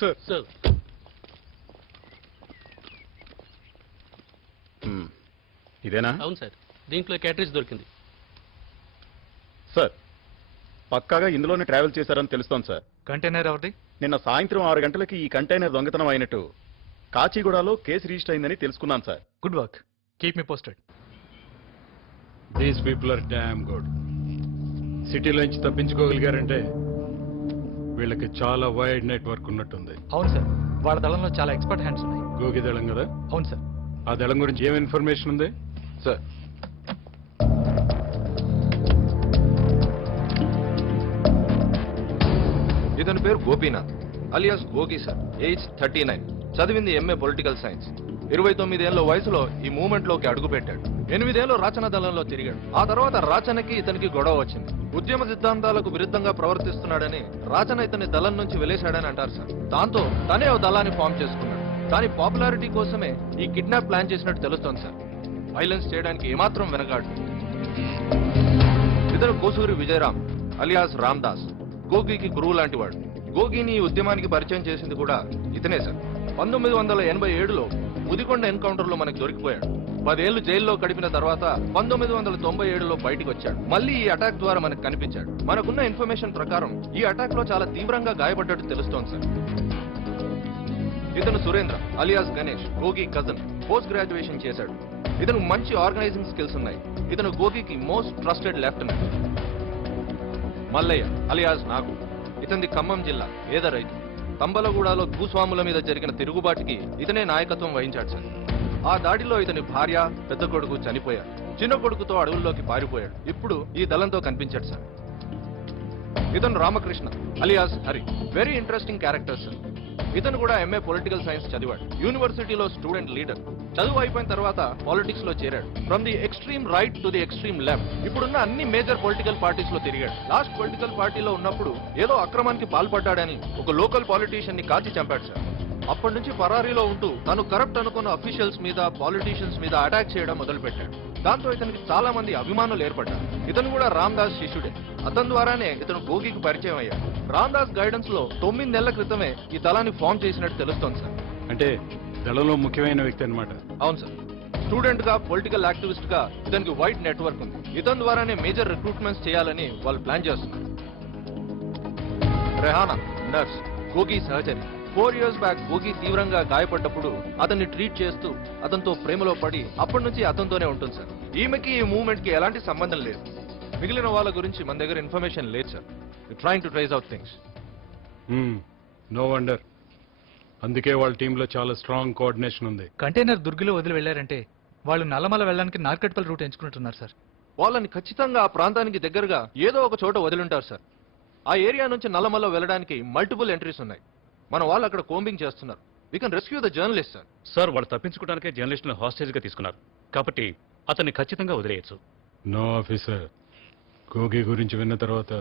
Sir sir ఇదేనా? అవును sir, దీంట్లో క్యాటరేజ్ దొరికింది. సార్ పక్కాగా ఇందులోనే ట్రావెల్ చేశారని తెలుస్తోంది సార్. కంటైనర్ ఎవరిది? నిన్న సాయంత్రం 6 గంటలకి ఈ కంటైనర్ దొంగతనం అయినట్టు కాచిగూడలో కేసు రిజిస్టర్ అయిందని తెలుసుకున్నాను sir. Good work, keep me posted. These people are damn good. సిటీలోంచి తప్పించుకోగలిగారంటే వీళ్ళకి చాలా వైడ్ నెట్వర్క్ ఉన్నట్టుంది. అవును సార్, వాళ్ళ దళంలో చాలా ఎక్స్పర్ట్ హ్యాండ్స్ ఉన్నాయి. గోగి దళం కదా? అవును సార్. ఆ దళం గురించి ఏం ఇన్ఫర్మేషన్ ఉంది? సార్ ఇతని పేరు గోపీనాథ్ అలియాస్ గోగి సార్. ఏజ్ 39. చదివింది ఎంఏ పొలిటికల్ సైన్స్. 29 ఏళ్ల వయసులో ఈ మూవ్మెంట్ లోకి అడుగుపెట్టాడు. 8 ఏళ్ళు రాచన దళంలో తిరిగాడు. ఆ తర్వాత రాచనకి ఇతనికి గొడవ వచ్చింది. ఉద్యమ సిద్ధాంతాలకు విరుద్ధంగా ప్రవర్తిస్తున్నాడని రాచన ఇతని దళం నుంచి వెలేశాడని అంటారు సార్. దాంతో తనే ఓ దళాన్ని ఫామ్ చేసుకున్నాడు. దాని పాపులారిటీ కోసమే ఈ కిడ్నాప్ ప్లాన్ చేసినట్టు తెలుస్తోంది సార్. వైలెన్స్ చేయడానికి ఏమాత్రం వెనకాడు. ఇతను కోసూరి విజయరామ్ అలియాస్ రామ్దాస్, గోగికి గురువు లాంటి వాడు. గోగిని ఈ ఉద్యమానికి పరిచయం చేసింది కూడా ఇతనే సార్. 1987లో ముదికొండ ఎన్కౌంటర్ లో మనకు దొరికిపోయాడు. 10 ఏళ్లు జైల్లో గడిపిన తర్వాత 1997లో బయటికి వచ్చాడు. మళ్ళీ ఈ అటాక్ ద్వారా మనకు కనిపించాడు. మనకున్న ఇన్ఫర్మేషన్ ప్రకారం ఈ అటాక్ లో చాలా తీవ్రంగా గాయపడ్డట్టు తెలుస్తోంది సార్. ఇతను Surendra alias Ganesh, Gogi cousin. Post graduation చేశాడు. ఇతను మంచి ఆర్గనైజింగ్ స్కిల్స్ ఉన్నాయి. ఇతను గోగికి most trusted lieutenant. Mallayya alias Nagu. ఇతనిది ఖమ్మం జిల్లా, పేద రైతు. తంబలగూడలో భూస్వాముల మీద జరిగిన తిరుగుబాటుకి ఇతనే నాయకత్వం వహించాడు సార్. ఆ దాడిలో ఇతని భార్య, పెద్ద కొడుకు చనిపోయారు. చిన్న కొడుకుతో అడవుల్లోకి పారిపోయాడు. ఇప్పుడు ఈ దళంతో కనిపించాడు సార్. ఇతను Ramakrishna alias Hari. Very interesting character sir. ఇతను కూడా ఎంఏ పొలిటికల్ సైన్స్ చదివాడు. యూనివర్సిటీలో స్టూడెంట్ లీడర్. చదువు అయిపోయిన తర్వాత పాలిటిక్స్ లో చేరాడు. From the extreme right to the extreme left. ఇప్పుడున్న అన్ని మేజర్ పొలిటికల్ పార్టీస్ లో తిరిగాడు. లాస్ట్ పొలిటికల్ పార్టీలో ఉన్నప్పుడు ఏదో అక్రమానికి పాల్పడ్డాడని ఒక లోకల్ పాలిటీషియన్ ని కాల్చి చంపాడు సార్. అప్పటి నుంచి పరారీలో ఉంటూ తను కరప్ట్ అనుకున్న అఫీషియల్స్ మీద, పాలిటీషియన్స్ మీద అటాక్ చేయడం మొదలుపెట్టాడు. దాంతో ఇతనికి చాలా మంది అభిమానులు ఏర్పడ్డారు. ఇతను కూడా రామ్దాస్ శిష్యుడే. అతని ద్వారానే ఇతను గోగికి పరిచయం అయ్యాడు. రామ్దాస్ గైడెన్స్ లో 9 నెలల క్రితమే ఈ దళాన్ని ఫామ్ చేసినట్టు తెలుస్తోంది సార్. అంటే దళంలో ముఖ్యమైన వ్యక్తి అన్నమాట. అవును సార్. స్టూడెంట్ గా, పొలిటికల్ యాక్టివిస్ట్ గా ఇతనికి వైడ్ నెట్వర్క్ ఉంది. ఇతని ద్వారానే మేజర్ రిక్రూట్మెంట్స్ చేయాలని వాళ్ళు ప్లాన్ చేస్తున్నారు. రెహానా నర్స్, గోగి సహచరి. 4 years బ్యాక్ గోగి తీవ్రంగా గాయపడ్డప్పుడు అతన్ని ట్రీట్ చేస్తూ అతనితో ప్రేమలో పడి అప్పటి నుంచి అతనితోనే ఉంటుంది సార్. ఈమెకి ఈ మూవ్మెంట్ కి ఎలాంటి సంబంధం లేదు. మిగిలిన వాళ్ళ గురించి మన దగ్గర ఇన్ఫర్మేషన్ లేదు sir. Trying to trace out things. No wonder. అందుకే వాళ్ళ టీంలో చాలా స్ట్రాంగ్ కోఆర్డినేషన్ ఉంది. కంటైనర్ దుర్గిలో వదిలి వెళ్లారంటే వాళ్ళు నల్లమల వెళ్ళడానికి నార్కట్పల్ రూట్ ఎంచుకుంటున్నారు సార్. వాళ్ళని ఖచ్చితంగా ఆ ప్రాంతానికి దగ్గరగా ఏదో ఒక చోట వదిలింటారు సార్. ఆ ఏరియా నుంచి నల్లమల వెళ్ళడానికి మల్టిపుల్ ఎంట్రీస్ ఉన్నాయి. మన వాళ్ళు అక్కడ కోంబింగ్ చేస్తున్నారు. We can rescue the journalist sir. Sir వాళ్ళు తప్పించుకోవడానికే జర్నలిస్ట్ను హాస్టేజ్ గా తీసుకున్నారు కాబట్టి అతన్ని ఖచ్చితంగా వదిలేయచ్చు. నో ఆఫీసర్, గోగి గురించి విన్న తర్వాత